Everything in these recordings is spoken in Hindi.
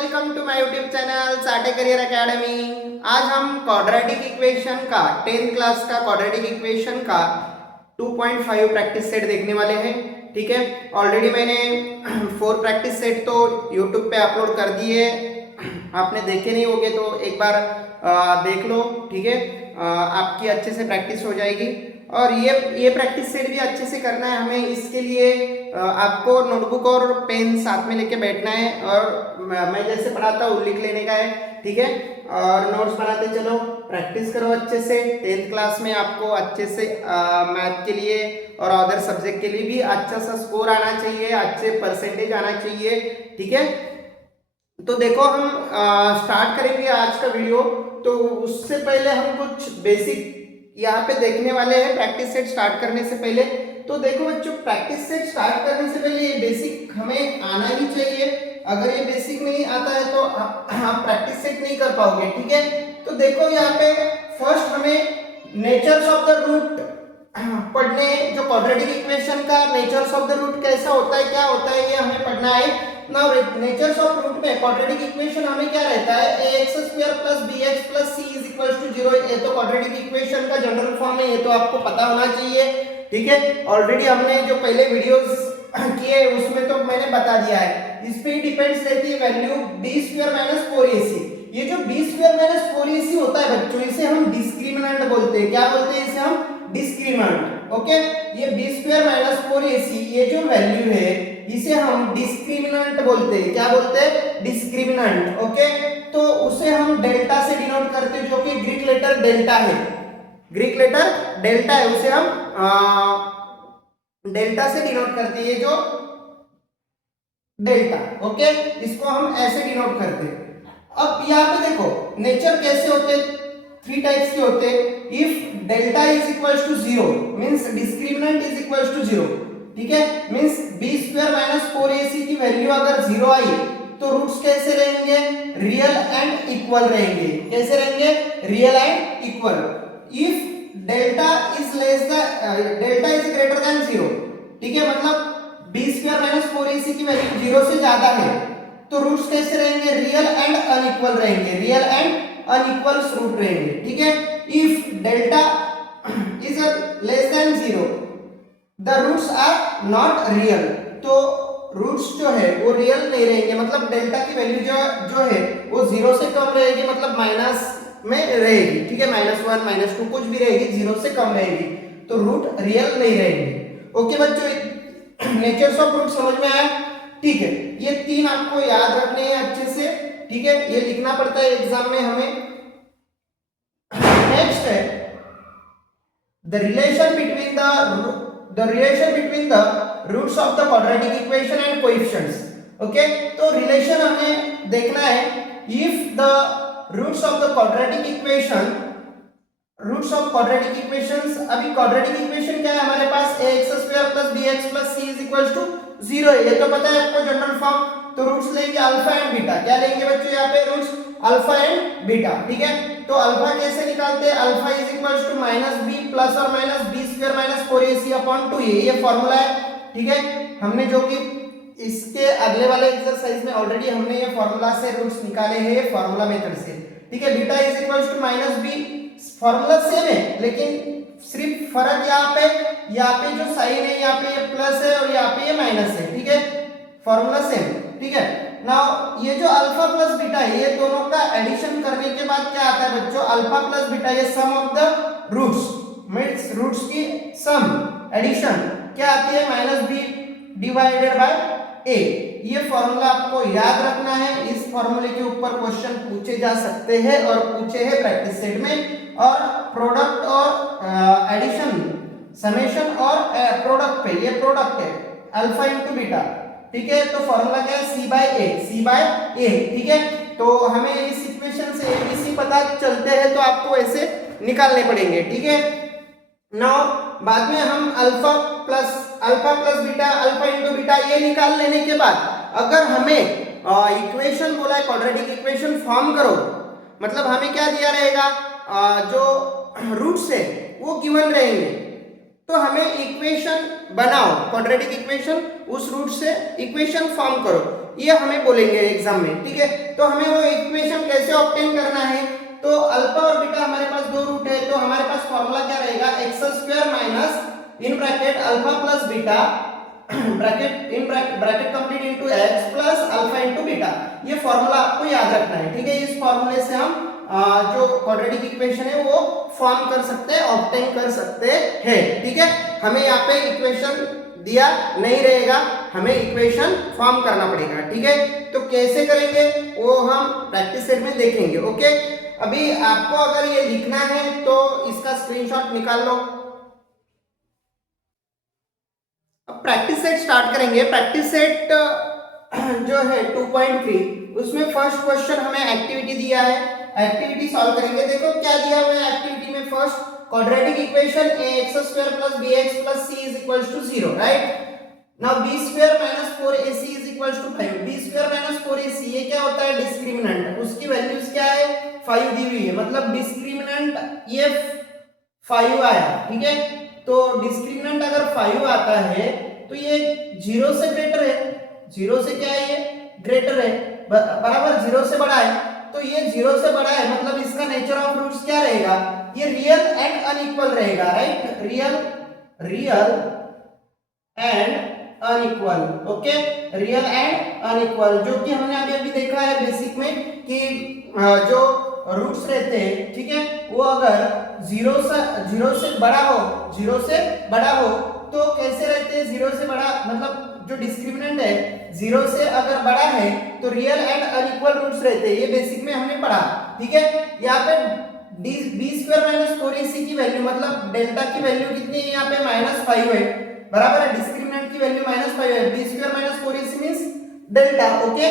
Welcome to my YouTube channel Sathe career academy. आज हम क्वाड्रेटिक इक्वेशन का 10th क्लास का क्वाड्रेटिक इक्वेशन का 2.5 प्रैक्टिस सेट देखने वाले हैं। ठीक है, ऑलरेडी मैंने 4 प्रैक्टिस सेट तो यूट्यूब पे अपलोड कर दिए, आपने देखे नहीं होंगे तो एक बार देख लो। ठीक है, आपकी अच्छे से प्रैक्टिस हो जाएगी। और ये प्रैक्टिस सेट भी अच्छे से करना है हमें। इसके लिए आपको नोटबुक और पेन साथ में लेके बैठना है और मैं जैसे पढ़ाता हूँ लिख लेने का है। ठीक है, और नोट्स बनाते चलो, प्रैक्टिस करो अच्छे से। 10th क्लास में आपको अच्छे से मैथ के लिए और अदर सब्जेक्ट के लिए भी अच्छा सा स्कोर आना चाहिए, अच्छे परसेंटेज आना चाहिए। ठीक है, तो देखो हम स्टार्ट करेंगे आज का वीडियो। तो उससे पहले हम कुछ बेसिक यहाँ पे देखने वाले हैं प्रैक्टिस सेट स्टार्ट करने से पहले। तो देखो बच्चों, प्रैक्टिस सेट स्टार्ट करने से पहले ये बेसिक हमें आना ही चाहिए। अगर ये बेसिक नहीं आता है तो आप प्रैक्टिस सेट नहीं कर पाओगे। ठीक है, तो देखो यहाँ पे फर्स्ट हमें नेचर्स ऑफ द रूट पढ़ने, जो क्वाड्रेटिक इक्वेशन का नेचर्स ऑफ द रूट कैसा होता है, क्या होता है, ये हमें पढ़ना है। नाउ नेचर्स ऑफ रूट में क्वाड्रेटिक इक्वेशन हमें क्या रहता है, ax² + bx + c = 0। ये तो क्वाड्रेटिक इक्वेशन का जनरल फॉर्म है, ये तो आपको पता होना चाहिए। ठीक है, ऑलरेडी हमने जो पहले वीडियोस किए उसमें तो मैंने बता दिया है। इस पे डिपेंड्स रहती है वैल्यू b² - 4ac। ये जो b² - 4ac होता है बच्चों, इसे हम डिस्क्रिमिनेंट बोलते हैं। क्या बोलते हैं इसे हम? डिस्क्रिमिनेंट। ओके, ये b² - 4ac ये जो वैल्यू है इसे हम डिस्क्रिमिनेंट बोलते हैं। क्या बोलते हैं? डिस्क्रिमिनेंट। ओके, तो उसे हम डेल्टा से डिनोट करते हैं, जो कि ग्रीक लेटर डेल्टा है। ग्रीक लेटर डेल्टा है, उसे हम डेल्टा से डिनोट करते हैं, जो डेल्टा। ओके, इसको हम ऐसे डिनोट करते हैं। अब यहाँ पे देखो नेचर कैसे होते हैं, 3 टाइप्स के होते हैं। If delta = 0 means discriminant = 0। ठीक है, मींस b² - 4ac की वैल्यू अगर 0 आई तो रूट्स कैसे रहेंगे? रियल एंड इक्वल रहेंगे। कैसे रहेंगे? Real and equal. If delta is greater than 0, ठीक है, मतलब b² - 4ac की वैल्यू 0 से ज्यादा है तो रूट्स कैसे रहेंगे? रियल एंड अनइक्वल रहेंगे। रियल एंड अनइक्वल रूट रहेंगे। ठीक है, if delta is less than 0 the roots are not real. तो रूट्स जो है वो रियल नहीं रहेंगे, मतलब डेल्टा की वैल्यू जो है वो 0 से कम रहेगी, मतलब माइनस में रहेगी। ठीक है, -1 -2 कुछ भी रहेगी, 0 से कम रहेगी, तो रूट रियल नहीं रहेंगे। ओके बच्चों, नेचर्स ऑफ रूट समझ में आया? ठीक है, ये 3 आपको याद रखने हैं अच्छे से। ठीक है, ये लिखना पड़ता है एग्जाम में हमें। नेक्स्ट है the relation between the roots of the quadratic equation and coefficients। Okay, तो रिलेशन हमें देखना है। if the roots of the quadratic equation, roots of quadratic equations, अभी क्वाड्रेटिक इक्वेशन क्या है हमारे पास, ax² + bx + c = 0 है, ये तो पता है आपको जनरल फॉर्म। तो रूट्स लेंगे अल्फा एंड बीटा। क्या लेंगे बच्चों यहाँ पे? Roots alpha and beta. ठीक है, तो अल्फा कैसे निकालते हैं? अल्फा = -b ± b² - 4ac/2a, ये फॉर्मूला है। ठीक है, हमने जो कि इसके अगले वाले एक्सरसाइज में ऑलरेडी हमने ये फॉर्मूला से रूट्स निकाले हैं, फॉर्मूला मेथड से। ठीक है, बीटा = -b, फॉर्मूला सेम है लेकिन सिर्फ फर्क यहाँ पे जो साइन है यहाँ पे ये प्लस है और यहाँ पे ये माइनस है। ठीक है, फॉर्मूला सेम। ठीक है, नाउ ये जो अल्फा प्लस बीटा है, ये दोनों का एडिशन करने के बाद क्या आता है बच्चों? अल्फा प्लस बीटा, ये sum of the roots means roots की सम, एडिशन क्या आती है? -b/a। ये फॉर्मूला आपको याद रखना है। इस फॉर्मूले के ऊपर क्वेश्चन पूछे जा सकते हैं और पूछे हैं प्रैक्टिस सेट में। और प्रोडक्ट और एडिशन, समेशन और प्रोडक्ट पे, ये प्रोडक्ट है अल्फा * बीटा। ठीक है, तो फॉर्मूला क्या है? c/a। ठीक है, तो हमें इस इक्वेशन से ABC पता चलते हैं तो आपको ऐसे निकालने पड़ेंगे। ठीक है, नाउ बाद में हम alpha plus beta, alpha * beta ये निकाल लेने के बाद अगर हमें इक्वेशन बोला है क्वाड्रेटिक इक्वेशन फॉर्म करो, मतलब हमें क्या दिया रहेगा? जो रूट्स है वो गिवन रहेंगे, तो हमें इक्वेशन बनाओ, क्वाड्रेटिक इक्वेशन, उस रूट से इक्वेशन फॉर्म करो। ये हमें बोलेंगे एग्जाम में, ठीक है। तो हमें वो इक्वेशन कैसे ऑब्टेन करना है, तो अल्फा और बीटा हमारे पास दो रूट है, तो हमारे पास फॉर्मूला क्या रहेगा, x square minus in bracket alpha plus beta bracket complete into x plus alpha into beta. ये फॉर्मूला आपको याद रखना है, ठीक है। इस फॉर्मूले से हम जो क्वाड्रेटिक इक्वेशन है वो फॉर्म कर सकते हैं, ऑब्टेन कर सकते हैं, ठीक है। हमें यहाँ पे इक्वेशन दिया नहीं रहेगा, हमें इक्वेशन फॉर्म करना पड़ेगा, ठीक है। तो कैसे करेंगे वो हम प्रैक्टिस सेट में देखेंगे, ओके। अभी आपको अगर ये लिखना है तो इसका स्क्रीनशॉट निकाल लो। अब प्रैक्टिस सेट स्टार्ट करेंगे। प्रैक्टिस सेट जो है 2.3 उसमें फर्स्ट क्वेश्चन हमें एक्टिविटी दिया है, एक्टिविटी सॉल्व करेंगे। देखो क्या दिया हुआ है एक्टिविटी में, first quadratic equation ax square plus bx plus c is equals to 0, right? Now b square minus 4ac is equals to 5. b square minus 4ac ये क्या होता है, डिस्क्रिमिनेंट, उसकी वैल्यूज क्या है 5 दी हुई है, मतलब डिस्क्रिमिनेंट ये 5 आया, ठीक है। तो डिस्क्रिमिनेंट अगर 5 आता है तो ये 0 से ग्रेटर है, 0 से क्या है ये ग्रेटर है, बराबर 0 से बड़ा है, तो ये 0 से बड़ा है, मतलब इसका नेचर ऑफ रूट्स क्या रहेगा, ये रियल एंड अनइक्वल रहेगा, right, real and unequal, okay, real and unequal, जो कि हमने अभी अभी देखा है बेसिक में कि जो रूट्स रहते हैं, ठीक है, वो अगर 0 से बड़ा हो, 0 से बड़ा हो तो कैसे रहते हैं, 0 से बड़ा मतलब जो डिस्क्रिमिनेंट है 0 से अगर बड़ा है तो रियल एंड अनइक्वल रूट्स रहते हैं, ये बेसिक में हमने पढ़ा, ठीक है। यहाँ पे b स्क्वायर माइनस 4ac की वैल्यू मतलब डेल्टा की वैल्यू कितनी है, यहाँ पे -5 है, बराबर है, डिस्क्रिमिनेंट की वैल्यू -5 है, b square minus 4ac means delta, okay.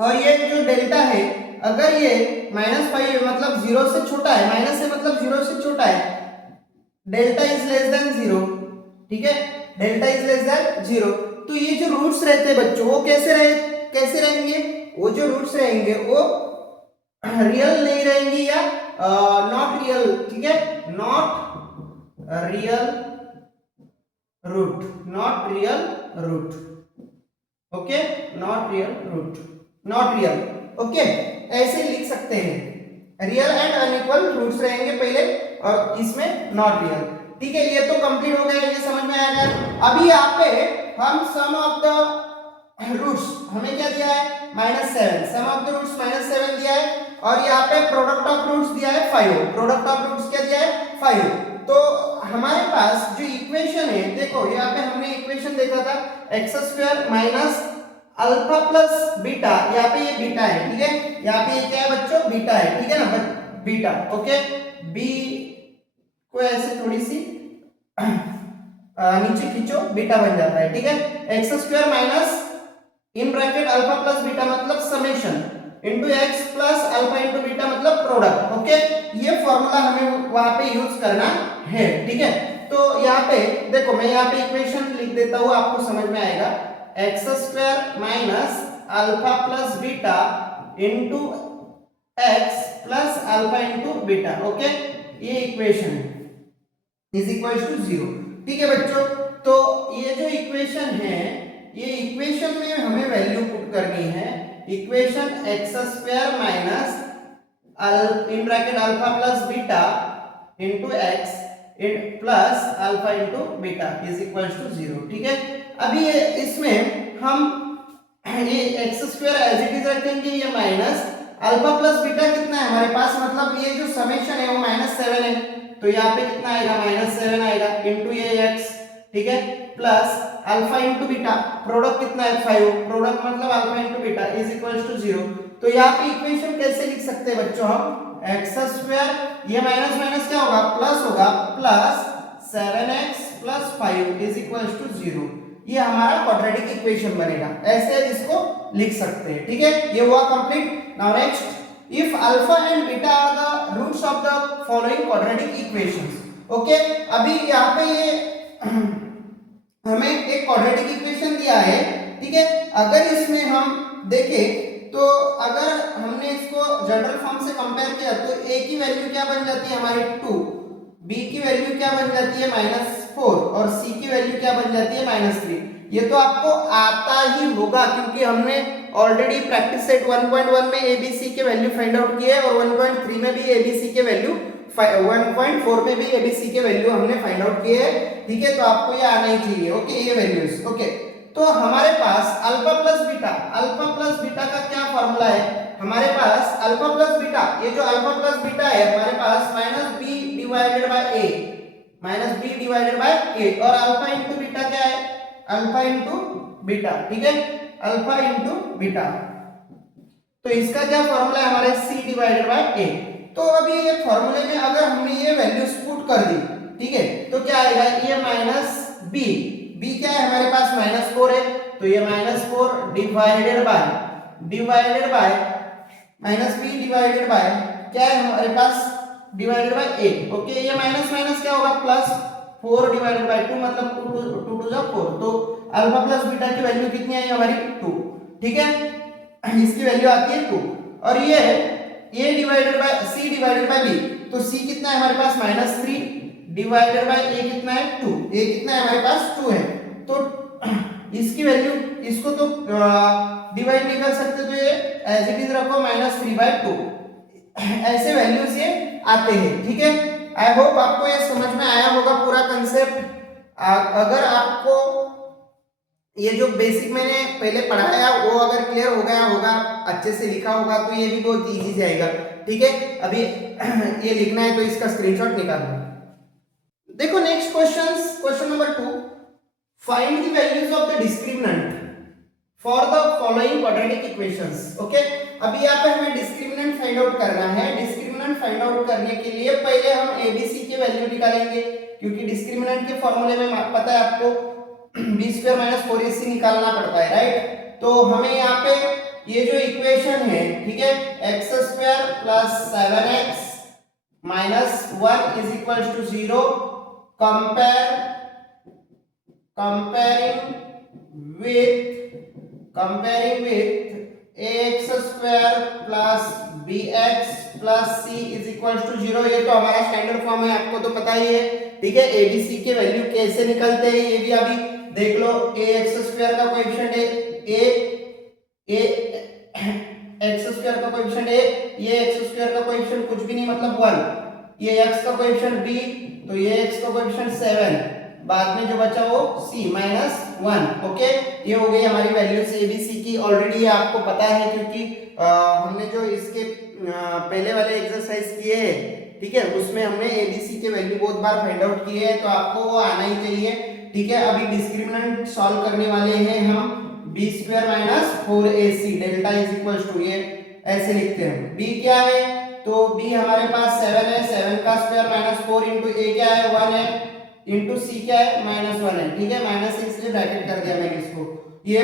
और ये जो डेल्टा है अगर ये -5 है मतलब 0 से छोटा है, माइनस है मतलब 0 से छोटा है, डेल्टा इज लेस देन 0, ठीक है, डेल्टा इज लेस देन 0, तो ये जो रूट्स रहते हैं बच्चों वो कैसे रहेंगे, वो जो रूट्स रहेंगे वो रियल नहीं रहेंगी या नॉट रियल, ठीक है, not real root, okay, not real, okay, ऐसे लिख सकते हैं, रियल एंड अनइक्वल रूट्स रहेंगे पहले और इसमें नॉट रियल, ठीक है। ये तो कंप्लीट हो गया, ये समझ में आ गया। अभी यहाँ पे हम सम ऑफ द रूट्स हमें क्या दिया है -7, सम ऑफ द रूट्स -7 दिया है और यहाँ पे प्रोडक्ट ऑफ रूट्स दिया है 5, प्रोडक्ट ऑफ रूट्स क्या दिया है 5। तो हमारे पास जो इक्वेशन है, देखो यहाँ पे हमने इक्वेशन देखा था x square minus alpha plus beta, यहाँ पे ये बीटा है, ठीक है, यहाँ पे ये क्या है बच्चों बीटा है, ठीक है ना, बीटा, ओके, बी को ऐसे थोड़ी सी नीचे खींचो, बीटा बन जाता है, ठीक है, x square minus in bracket alpha plus beta मतलब summation into x plus alpha into beta मतलब प्रोडक्ट, ओके। ये फॉर्मूला हमें वहां पे यूज करना है, ठीक है। तो यहाँ पे देखो मैं यहाँ पे इक्वेशन लिख देता हूँ, आपको समझ में आएगा, x square minus alpha plus beta into x plus alpha into beta, okay, ये इक्वेशन इज इक्वल टू 0, ठीक है बच्चों। तो ये जो इक्वेशन है, ये इक्वेशन में हमें वैल्यू पुट करनी है, equation x square minus in bracket alpha plus beta into x plus alpha into beta is equal to 0, ठीक है। अभी ये इसमें हम ये x square as it is रखेंगे, ये माइनस अल्फा प्लस बीटा कितना है हमारे पास, मतलब ये जो समेशन है वो -7 है, तो यहाँ पे कितना आएगा -7 आएगा इनटू ये x, ठीक है, plus alpha into beta, product कितना है 5, प्रोडक्ट मतलब alpha into beta is equals to 0। तो यहाँ पे इक्वेशन कैसे लिख सकते हैं बच्चों हम, एक्स स्क्वायर, ये माइनस माइनस क्या होगा प्लस होगा, plus 7x plus 5 is equals to 0, ये हमारा क्वाड्रेटिक इक्वेशन बनेगा, ऐसे इसको लिख सकते हैं, ठीक है। ये हुआ complete. Now next, if alpha and beta are the roots of the following quadratic equations, okay. अभी यहाँ पे ये हमें एक क्वाड्रेटिक इक्वेशन दिया है, ठीक है। अगर इसमें हम देखें तो अगर हमने इसको जनरल फॉर्म से कंपेयर किया तो a की वैल्यू क्या बन जाती है हमारी 2, b की वैल्यू क्या बन जाती है -4 और c की वैल्यू क्या बन जाती है -3, ये तो आपको आता ही होगा क्योंकि हमने ऑलरेडी प्रैक्टिस सेट 1.1 में एबीसी के वैल्यू फाइंड आउट किए और 1.3 में भी एबीसी के वैल्यू 1.4 में भी एबीसी के वैल्यू हमने फाइंड आउट किए हैं, ठीक है। तो आपको ये आना ही चाहिए, ओके, ये वैल्यूज, ओके। तो हमारे पास अल्फा प्लस बीटा का क्या फॉर्मूला है? हमारे पास अल्फा प्लस बीटा, ये जो अल्फा प्लस बीटा है हमारे पास माइनस बी डिवाइडेड बाय ए, और अल्फा इंटू बीटा क्या है? अल्फा इंटू बीटा, ठीक है, अल्फा इंटू बीटा। तो इसका क्या फॉर्मूला है हमारे? सी डिवाइडेड बाय ए। तो अभी ये फॉर्मूले में अगर हमने ये वैल्यूज पुट कर दी, ठीक है, तो क्या आएगा? ये माइनस बी क्या है हमारे पास? -4 है, तो ये -4 divided by minus B divided by क्या है हमारे पास? Divided by A, okay. ये माइनस माइनस क्या होगा? प्लस 4 डिवाइडेड बाय 2, मतलब 2 टू जा 4। तो अल्फा प्लस बीटा की वैल्यू कितनी आई हमारी? 2, ठीक है, इसकी वैल्यू आती है 2। और ये है a divided by c divided bye b, तो c कितना है हमारे पास? -3 डिवाइडेड बाय a कितना है? 2, a कितना है हमारे पास? 2 है। तो इसकी वैल्यू, इसको तो डिवाइड नहीं कर सकते, तो ये एज इट इज रखो, -3/2। ऐसे वैल्यूज ये आते हैं, ठीक है। आई होप आपको ये समझ में आया होगा पूरा कंसेप्ट। अगर आपको ये जो बेसिक मैंने पहले पढ़ाया वो अगर क्लियर हो गया होगा, अच्छे से लिखा होगा, तो ये भी बहुत इजी जाएगा, ठीक है। अभी ये लिखना है तो इसका स्क्रीनशॉट निकालना। देखो next question number 2, find the values of the discriminant for the following quadratic equations, okay. अभी यहाँ पे हमें डिस्क्रिमिनेंट फाइंड आउट करना है। डिस्क्रिमिनेंट फाइंड आउट करने के लिए पहले हम एबीसी के वैल्यू निकालेंगे, क्योंकि डिस्क्रिमिनेंट के फॉर्मूले में पता है आपको b² - 4ac निकालना पड़ता है, राइट। तो हमें यहाँ पे ये जो इक्वेशन है, ठीक है, x² + 7x - 1 = 0, comparing with ax² + bx + c = 0। ये तो हमारा स्टैंडर्ड फॉर्म है, आपको तो पता ही है, ठीक है। एबीसी के वैल्यू कैसे निकलते हैं ये भी अभी देख लो। ax² का कोएफिशिएंट है x² का कोएफिशिएंट है, ये x² का कोएफिशिएंट कुछ भी नहीं, मतलब 1। ये x का कोएफिशिएंट b, तो ये x का कोएफिशिएंट 7, बाद में जो बचा वो c -1, ओके। ये हो गई हमारी वैल्यूज एबीसी की। ऑलरेडी आपको पता है क्योंकि हमने जो इसके पहले वाले एक्सरसाइज किए हैं, ठीक है, उसमें हमने एबीसी के वैल्यू बहुत बार फाइंड आउट किए हैं, तो आपको वो आना ही चाहिए, ठीक है। अभी डिस्क्रिमिनेंट सॉल्व करने वाले हैं हम। b² - 4ac डेल्टा = ये ऐसे लिखते हैं। b क्या है? तो b हमारे पास 7 है, 7 का स्क्वायर -4 * a क्या है? 1 है, इंटू c क्या है? -1 है, ठीक है। माइनस इसलिए ब्रैकेट कर दिया मैंने इसको। ये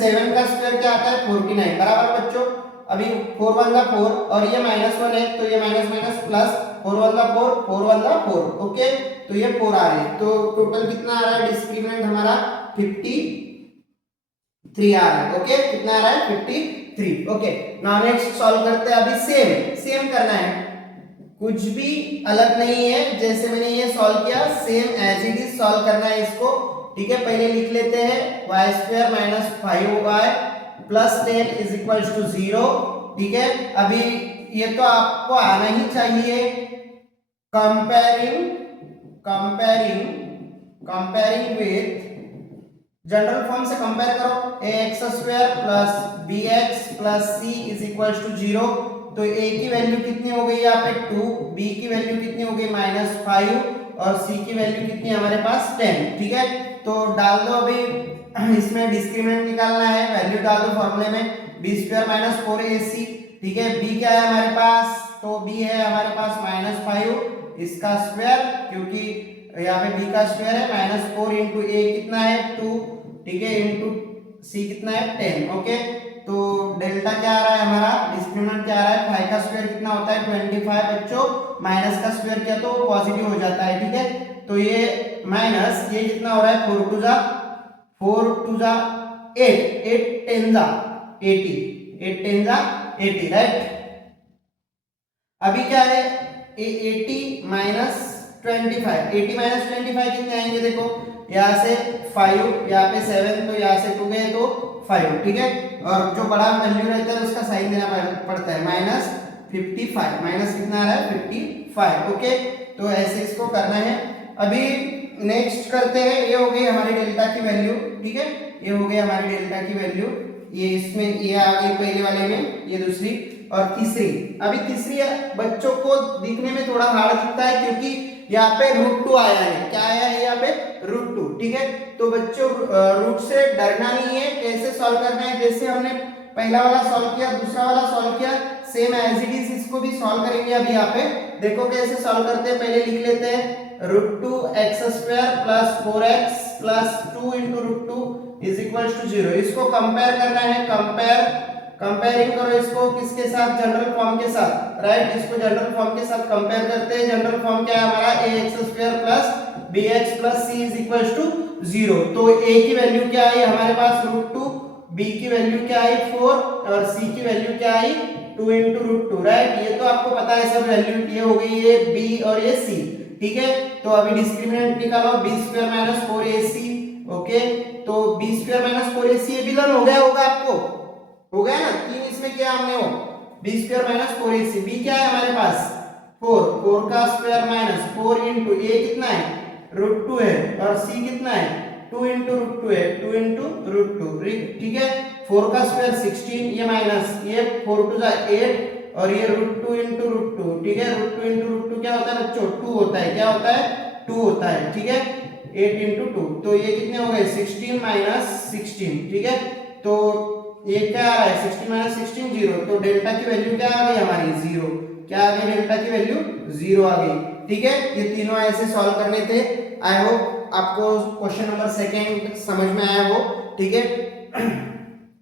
7 का स्क्वायर क्या आता है? 49, बराबर बच्चों। अभी 4 1 का 4 और ये -1 है, तो ये माइनस माइनस प्लस 4 1 का 4 4 1 का 4, ओके। तो ये 4 आ रहे हैं, तो टोटल कितना आ रहा है? डिस्क्रिमिनेंट हमारा 53 आ रहा है, ओके। कितना आ रहा है? 53, ओके। नाउ नेक्स्ट सॉल्व करते हैं। अभी सेम करना है, कुछ भी अलग नहीं है, जैसे मैंने ये सॉल्व किया same as it is solve करना है इसको, ठीक है। पहले लिख लेते हैं y² - 5y + 10 = 0, ठीक है। अभी ये तो आपको आना ही चाहिए। कंपेयरिंग विथ, जनरल फॉर्म से कंपेयर करो, ax² + bx + c = 0। तो a की वैल्यू कितनी हो गई यहाँ पे? 2, b की वैल्यू कितनी हो गई? -5, और c की वैल्यू कितनी है हमारे पास? 10, ठीक है। तो डाल दो, अभी इसमें डिस्क्रिमिनेंट निकालना है, वैल्यू डाल दो फॉर्मूले में, b² - 4ac, ठीक है। b क्या है हमारे पास? तो b है हमारे पास -5, इसका स्क्वायर, क्योंकि यहाँ पे b का स्क्वायर है, -4 * a कितना है? 2, ठीक है, इंटू c कितना है? 10, ओके। तो डेल्टा क्या आ रहा है हमारा? डिस्क्रिमिनेंट क्या आ रहा है? 5 का स्क्वायर कितना होता है? 25 बच्चों, माइनस का स्क्वायर किया तो पॉजिटिव हो जाता है, ठीक है। तो ये माइनस, ये कितना हो रहा है? 4 2 जा 8, 8 10 जा 80, 8 10 जा 80, राइट। अभी क्या है? 80 - 25, 80 - 25 कितने आएंगे? देखो यहाँ से 5, यहाँ पे 7, तो यहाँ से 2 गए तो 5, ठीक है। और जो बड़ा वैल्यू रहता है उसका साइन देना पड़ता है, -55, माइनस कितना आ रहा है 55, ओके। तो ऐसे इसको करना है। अभी नेक्स्ट करते हैं, ये हो गई हमारी डेल्टा की वैल्यू, ठीक है, ये हो गई हमारी डेल्टा की वैल्यू, ये इसमें ये आ गई पहले वाले में, ये दूसरी और तीसरी। अभी तीसरी बच्चों को दिखने में थोड़ा हार्ड दिखता है क्योंकि यहाँ पे √2 आया है, क्या आया है यहाँ पे √2, ठीक है। तो बच्चों रूट से डरना नहीं है, कैसे सॉल्व करना है, जैसे हमने पहला वाला सॉल्व किया, दूसरा वाला सॉल्व किया, सेम एज इट इज इसको भी सॉल्व करेंगे। अभी यहाँ पे देखो कैसे सॉल्व करते हैं, पहले लिख लेते हैं √2x² + 4x + 2 × √2 = 0। इसको कंपेयर करना है, कंपेयरिंग करो इसको किसके साथ, जनरल फॉर्म के साथ, राइट। इसको जनरल फॉर्म के साथ कंपेयर करते हैं। जनरल फॉर्म क्या है हमारा, ax² + bx + c = 0। तो a की वैल्यू क्या आई हमारे पास √2, b की वैल्यू क्या आई 4 और c की वैल्यू क्या आई 2 × √2, राइट। ये तो आपको पता है सब वैल्यू, ये हो गई ये b और ये c, ठीक है। तो अभी डिस्क्रिमिनेंट निकालो, b² - 4ac, ओके। तो b² - 4ac ये विलन हो गया होगा, आपको हो गया ना, 3 इसमें किया हमने, वो b² - 4ac, b क्या है हमारे पास 4 का स्क्वायर माइनस 4 इंटू a कितना है √2 है और c कितना है 2 × √2 है, 2 × √2, ठीक है। 4 का स्क्वायर 16, ये माइनस ये 4 × 2 = 8 और ये √2 × √2, ठीक है। √2 × √2 क्या होता है बच्चों, 2 होता है, क्या होता है 2 होता है, ठीक है। 8 × 2, तो ये कितने हो गए 16 - 16, ठीक है। तो ये क्या आ रहा है 16 - 16 0, तो डेल्टा की वैल्यू क्या आ गई हमारी 0, क्या आ गई डेल्टा की वैल्यू 0 आ गई, ठीक है। ये तीनों ऐसे सॉल्व करने थे। आई होप आपको क्वेश्चन नंबर 2 समझ में आया हो, ठीक है।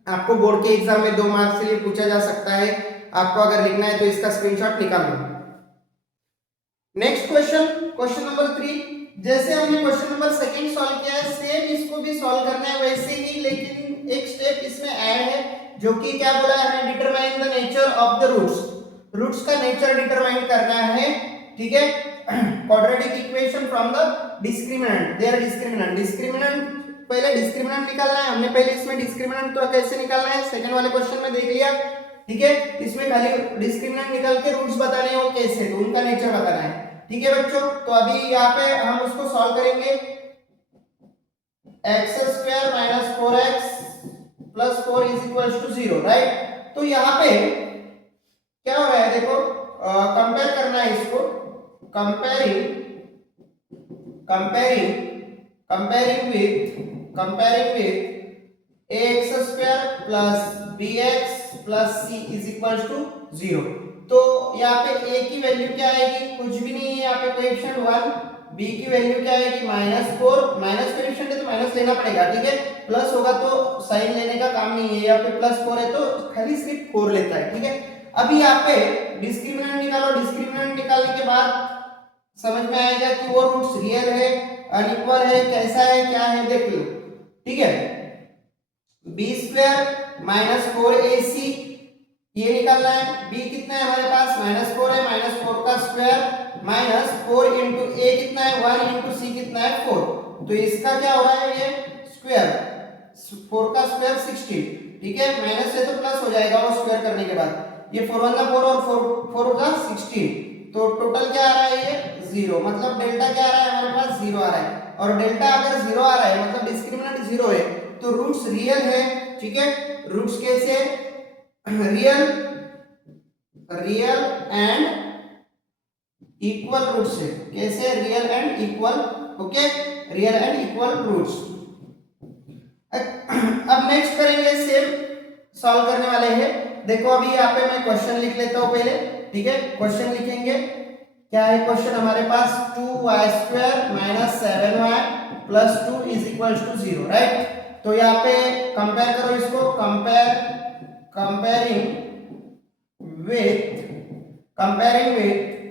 आपको बोर्ड के एग्जाम में 2 मार्क्स के लिए पूछा जा सकता है, आपको अगर लिखना है तो इसका स्क्रीनशॉट निकालो। नेक्स्ट क्वेश्चन नंबर 3, जैसे हमने क्वेश्चन नंबर 2 सॉल्व किया है, सेम इसको भी सॉल्व करना है वैसे ही, लेकिन एक स्टेप इसमें ऐड है, जो कि क्या बोला है, determine the nature of the roots का नेचर डिटरमाइन करना है, ठीक है। Quadratic equation from the discriminant, their discriminant पहले डिस्क्रिमिनेंट निकालना है, हमने पहले इसमें डिस्क्रिमिनेंट तो कैसे निकालना है सेकंड वाले क्वेश्चन में देख लिया, ठीक है। इसमें खाली डिस्क्रिमिनेंट निकाल के रूट्स बताने हैं, वो कैसे, तो उनका नेचर बताना है, ठीक है बच्चों। तो अभी यहाँ पे हम उसको सॉल्व करेंगे, x² - 4x + 4 = 0, राइट। तो यहाँ पे क्या हो रहा है देखो, कंपेयर करना है इसको, comparing with ax² + bx + c = 0। तो यहाँ पे a की वैल्यू क्या आएगी, कुछ भी नहीं है, यहाँ पे कोएफिशिएंट 1, b की वैल्यू क्या आएगी -4, माइनस कोएफिशिएंट है तो माइनस लेना पड़ेगा, ठीक है। प्लस होगा तो साइन लेने का काम नहीं है, यहाँ पे +4 है तो खाली सिर्फ 4 लेता है, ठीक है। अभी यहाँ पे डिस्क्रिमिनेंट निकालो, डिस्क्रिमिनेंट निकालने के बाद समझ में आएगा कि वो रूट्स रियल है, अनइक्वल है, कैसा है, क्या है, देख लो, ठीक है। b² - 4ac ये निकालना है, b कितना है हमारे पास -4 है, -4 का स्क्वायर -4 × a कितना है 1 × c कितना है 4, तो इसका क्या हो रहा है ये स्क्वायर, 4 का स्क्वायर 16, ठीक है। माइनस से तो प्लस हो जाएगा वो स्क्वायर करने के बाद, ये 4 1 4 और 4 4 16, तो टोटल क्या आ रहा है ये 0, मतलब डेल्टा क्या आ रहा है हमारे पास 0 आ रहा है। और डेल्टा अगर 0 आ रहा है मतलब डिस्क्रिमिनेंट 0 है, तो रूट्स रियल है, ठीक है। रूट्स कैसे, रियल एंड इक्वल रूट्स है, कैसे, real and equal, okay, real and equal roots. अब नेक्स्ट करेंगे, सेम सॉल्व करने वाले हैं। देखो अभी यहाँ पे मैं क्वेश्चन लिख लेता हूँ पहले, ठीक है। क्वेश्चन लिखेंगे, क्या है क्वेश्चन हमारे पास, 2y² - 7y + 2 = 0, राइट। तो यहाँ पे कंपेयर करो इसको, comparing with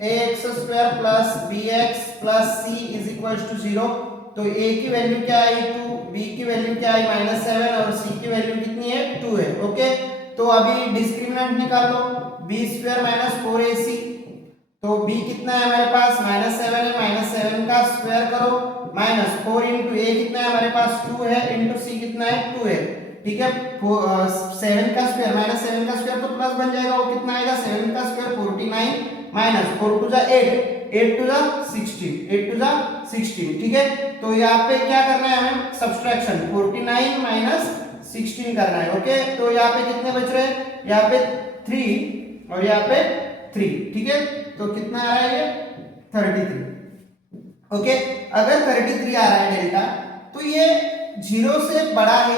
ax² + bx + c = 0। तो a की वैल्यू क्या आई 2, b की वैल्यू क्या आई -7 और c की वैल्यू कितनी है 2 है, ओके। तो अभी डिस्क्रिमिनेंट निकाल लो, b² - 4ac, तो b कितना है हमारे पास -7 है, -7 का स्क्वायर करो माइनस 4 इंटू ए कितना है हमारे पास 2 है, इंटू सी कितना है 2 है, ठीक है। 7 का स्क्वायर माइनस 7 का स्क्वायर तो प्लस बन जाएगा, वो कितना आएगा 7 का स्क्वायर 49 माइनस 4 टू जा 8, 8 टू जा 16, 8 टू जा 16, ठीक है। तो यहाँ पे क्या करना है हमें सब्सट्रैक्शन, 49 माइनस 16 करना है, ओके। तो यहाँ पे कितने बच रहे हैं, यहाँ पे 3 और यहाँ पे 3, ठीक है। तो कितना आ रहा है ये 33, ओके। अगर 33 आ रहा है डेल्टा तो ये 0 से बड़ा है,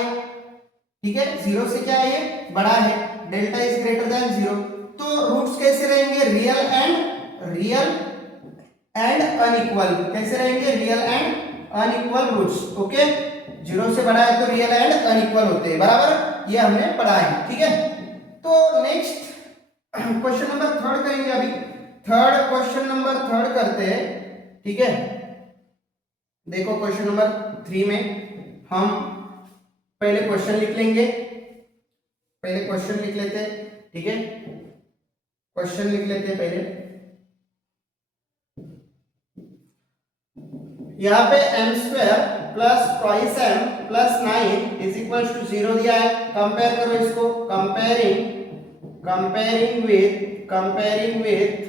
ठीक है। 0 से क्या है ये बड़ा है, डेल्टा इज ग्रेटर देन 0। तो रूट्स कैसे रहेंगे, रियल एंड अनइक्वल, कैसे रहेंगे real and unequal roots, okay. 0 से बड़ा है तो रियल एंड अनइक्वल होते हैं, बराबर, ये हमने पढ़ा है, ठीक है। तो नेक्स्ट क्वेश्चन नंबर 3 करेंगे अभी, क्वेश्चन नंबर 3 करते हैं, ठीक है। देखो क्वेश्चन नंबर 3 में हम पहले क्वेश्चन लिख लेंगे, पहले क्वेश्चन लिख लेते हैं, ठीक है। क्वेश्चन लिख लेते हैं पहले, यहाँ पे m square plus twice m plus 9 is equal to 0 दिया है। कंपेयर करो इसको, comparing with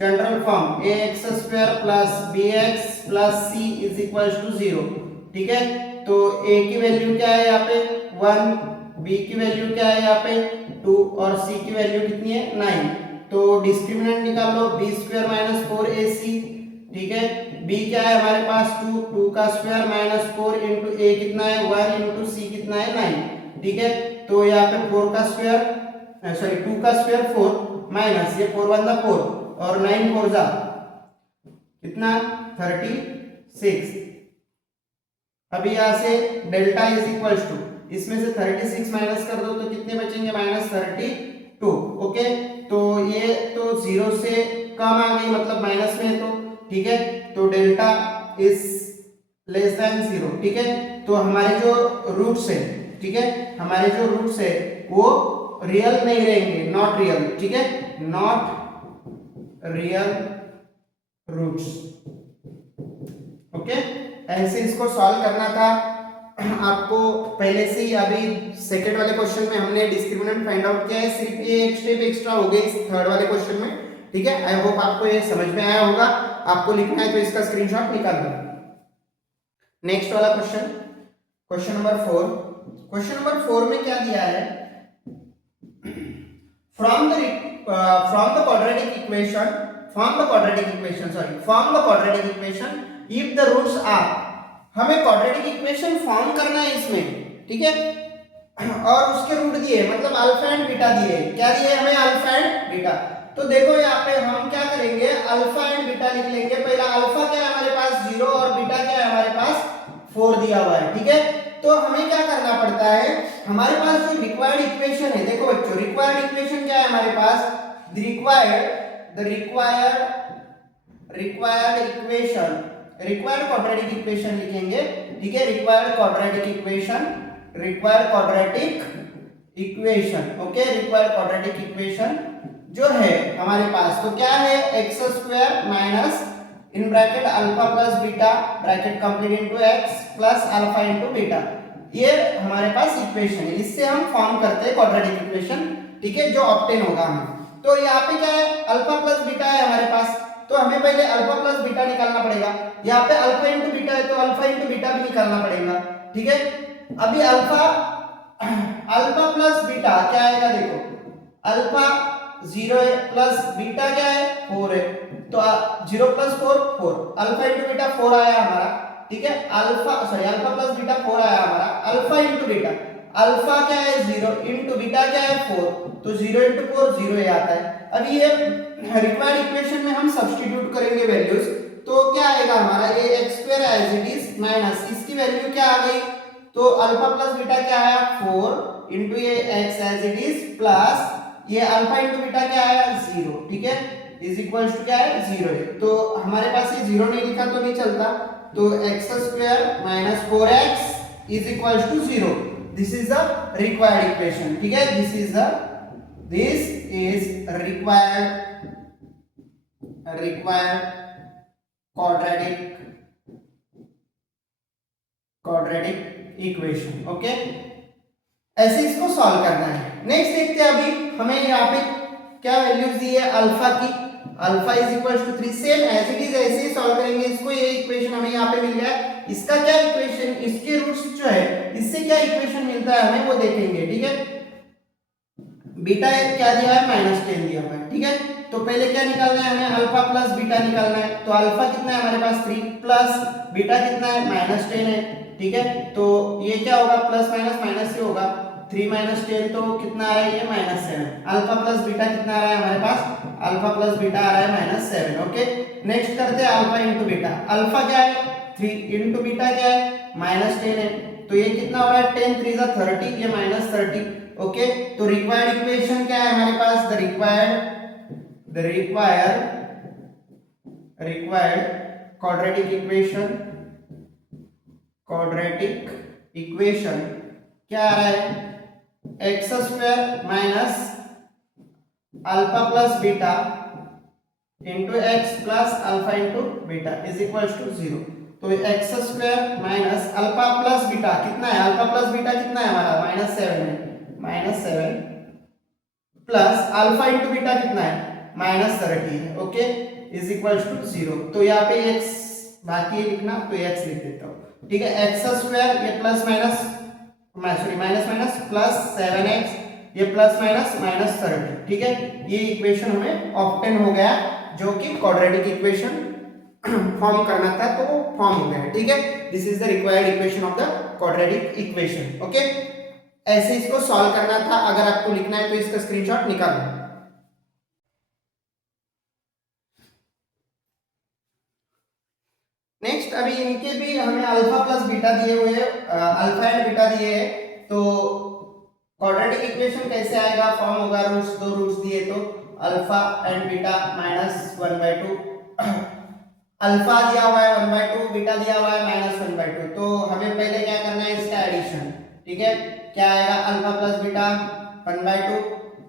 general form ax square plus bx plus c is equal to 0, ठीक है। तो a की वैल्यू क्या है यहाँ पे 1, b की वैल्यू क्या है यहाँ पे 2 और c की वैल्यू कितनी है 9। तो डिस्क्रिमिनेंट निकाल लो, b स्क्वायर माइनस 4ac, ठीक है। b क्या है हमारे पास 2, 2 का स्क्वायर माइनस 4 इंटू a कितना है 1 इंटू c कितना है 9, ठीक है। तो यहाँ पे 4 का स्क्वायर सॉरी 2 का स्क्वायर 4 माइनस ये 4 1 4 और 9 4 जा कितना 36। अभी यहाँ से डेल्टा इज इक्वल टू, इसमें से 36 माइनस कर दो तो कितने बचेंगे -32, ओके। तो ये तो 0 से कम आ गई, मतलब माइनस में है, तो ठीक है। तो डेल्टा इज लेस देन 0, ठीक है। तो हमारे जो रूट्स है, ठीक है, हमारे जो रूट्स है वो रियल नहीं रहेंगे, नॉट रियल, ठीक है, नॉट रियल रूट्स, ओके। ऐसे इसको सॉल्व करना था आपको पहले से ही। अभी सेकंड वाले क्वेश्चन में हमने डिस्क्रिमिनेंट फाइंड आउट किया है, सिर्फ ये एक स्टेप एक्स्ट्रा हो गई इस थर्ड वाले क्वेश्चन में, ठीक है। आई होप आपको ये समझ में आया होगा। आपको लिखना है तो इसका स्क्रीनशॉट निकाल लो। नेक्स्ट वाला question, question number 4। Question number 4 में क्या दिया है, from the quadratic equation if the roots are, हमें quadratic equation फॉर्म करना है इसमें, ठीक है। और उसके रूट दिए, मतलब अल्फा एंड बीटा दिए, क्या दिए हमें अल्फा एंड बीटा। तो देखो यहाँ पे हम क्या करेंगे, अल्फा एंड बीटा लिख लेंगे। पहला अल्फा क्या है हमारे पास 0 और बीटा क्या है हमारे पास 4 दिया हुआ है, ठीक है। तो हमें क्या करना पड़ता है, हमारे पास जो रिक्वायर्ड इक्वेशन है, देखो बच्चों रिक्वायर्ड इक्वेशन क्या है हमारे पास, रिक्वायर्ड क्वाड्रेटिक इक्वेशन लिखेंगे, ठीक है। Required quadratic equation, okay. Required quadratic equation जो है हमारे पास, तो क्या है x square minus in bracket alpha plus beta bracket complete into x plus alpha into beta, ये हमारे पास इक्वेशन है। इससे हम फॉर्म करते हैं क्वाड्रेटिक इक्वेशन, ठीक है, जो ऑब्टेन होगा हमें। तो यहाँ पे क्या है अल्फा प्लस बीटा है हमारे पास, तो हमें पहले अल्फा प्लस बीटा निकालना पड़ेगा। यहाँ पे अल्फा इंटू बीटा है तो अल्फा इंटू बीटा भी निकालना पड़ेगा, ठीक है। अभी अल्फा प्लस बीटा क्या आएगा, देखो अल्फा 0 है प्लस बीटा क्या है 4 है, तो 0 प्लस 4 अल्फा इंटू बीटा 4 आया हमारा, ठीक है। अल्फा प्लस बीटा 4 आया हमारा, अल्फा इंटू बीटा, अल्फा क्या है 0 इंटू बीटा क्या है 4, तो 0 इंटू 4 0 ही आता है। अब ये रिक्वायर्ड इक्वेशन में हम सब्स्टिट्यूट करेंगे वैल्यूज, तो क्या आएगा हमारा ये x square as it is minus इसकी वैल्यू क्या आ गई, तो अल्फा प्लस बीटा क्या आया 4 इंटू ये x as it is plus ये अल्फा इंटू बीटा क्या आया 0, ठीक है, इज इक्वल टू क्या है 0 है। तो हमारे पास ये 0 नहीं लिखा तो नहीं चलता, तो x square minus 4x is equal to 0, this is the required equation, ठीक है। This is required quadratic quadratic equation. Okay, ऐसे इसको सॉल्व करना है। नेक्स्ट देखते हैं, अभी हमें यहाँ पे क्या वैल्यूज दी है अल्फा की, alpha is equal to 3, same as it is ऐसे ही सॉल्व करेंगे इसको। ये इक्वेशन हमें यहाँ पे मिल गया, इसका क्या इक्वेशन, इसके रूट्स जो है इससे क्या इक्वेशन मिलता है हमें वो देखेंगे। ठीक है, बीटा क्या दिया है, -10 दिया हुआ है। ठीक है, तो पहले क्या निकालना है हमें, अल्फा प्लस बीटा निकालना है। तो अल्फा कितना है हमारे पास 3 प्लस बीटा कितना है -10 है। ठीक है, तो ये क्या होगा, प्लस माइनस माइनस से होगा, 3 - 10 तो कितना आ रहा है, ये -7। अल्फा प्लस बीटा कितना आ रहा है हमारे पास, अल्फा प्लस बीटा आ रहा है -7। ओके, नेक्स्ट करते हैं अल्फा इंटू बीटा। अल्फा क्या है 3 इंटू बीटा क्या है -10 है, तो ये कितना हो रहा है 10 3 = 30, ये -30। ओके, तो रिक्वायर्ड इक्वेशन क्या है हमारे पास, द रिक्वायर्ड क्वाड्रेटिक इक्वेशन क्या आ रहा है, x square minus alpha plus beta into x plus alpha into beta is equal to 0। तो x square minus alpha plus beta कितना है, अल्फा प्लस बीटा कितना है हमारा -7 है, -7 प्लस अल्फा इंटू बीटा कितना है -30 है। Okay, is equal to 0। तो यहाँ पे x बाकी लिखना, तो x लिख देता हूँ। ठीक है, एक्स स्क्वायर ये plus minus minus plus 7x ये प्लस माइनस -30। ठीक है, ये इक्वेशन हमें ऑब्टेन हो गया, जो कि क्वाड्रेटिक इक्वेशन फॉर्म करना था, तो वो फॉर्म हो गया। ठीक है, this is the required equation of the quadratic equation. Okay, ऐसे इसको सॉल्व करना था। अगर आपको लिखना है तो इसका स्क्रीनशॉट निकालो। नेक्स्ट, अभी इनके भी हमें अल्फा प्लस बीटा दिए हुए हैं, अल्फा एंड बीटा दिए हैं, तो क्वाड्रेटिक इक्वेशन कैसे आएगा, फॉर्म होगा रूट्स, दो रूट्स दिए तो अल्फा एंड बीटा -1/2, अल्फा दिया हुआ है 1/2, बीटा दिया हुआ है -1/2। तो हमें पहले क्या करना है, इसका एडिशन। ठीक है, क्या आएगा, अल्फा प्लस बीटा 1/2,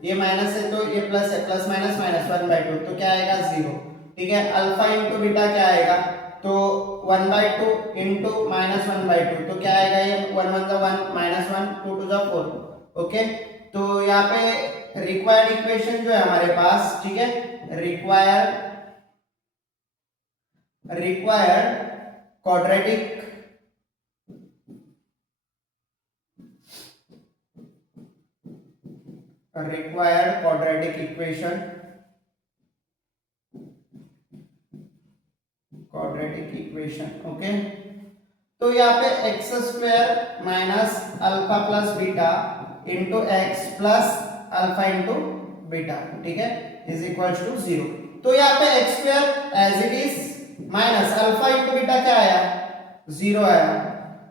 ये माइनस है तो ये प्लस है, प्लस माइनस माइनस 1/2, तो क्या आएगा 0। ठीक है, अल्फा इंटू बीटा क्या आएगा, तो 1/2 इंटू -1/2, तो क्या आएगा, ये 1 1 = 1 -1 2 2 = 4। ओके, तो यहाँ पे रिक्वायर्ड इक्वेशन जो है हमारे पास, ठीक है, रिक्वायर्ड क्वाड्रेटिक इक्वेशन। ओके, तो यहाँ पे x square minus alpha plus beta into x plus alpha into beta, ठीक है, इज इक्वल टू 0। तो यहाँ पे x square as it is minus alpha into beta क्या आया, 0 आया,